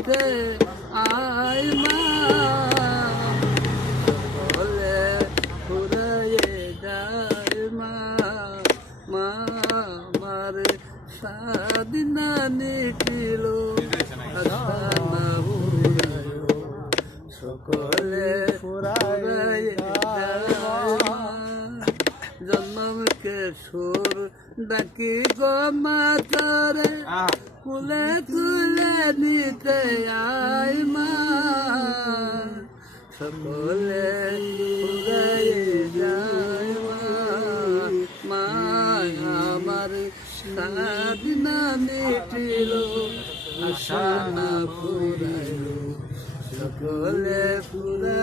নিতে আয় মা বলে ফুরাইয়ে যায় মা মা আমার সাদিনা ফুরাইও সকলে জন্মকে সুর ডাকি গো মাতারে কুলে তুলে নিতে আই মা। সকলে আমার সাদিনা মিটিল, আশা না ফুরাইল। সকলে ফুরাইয়ে যায়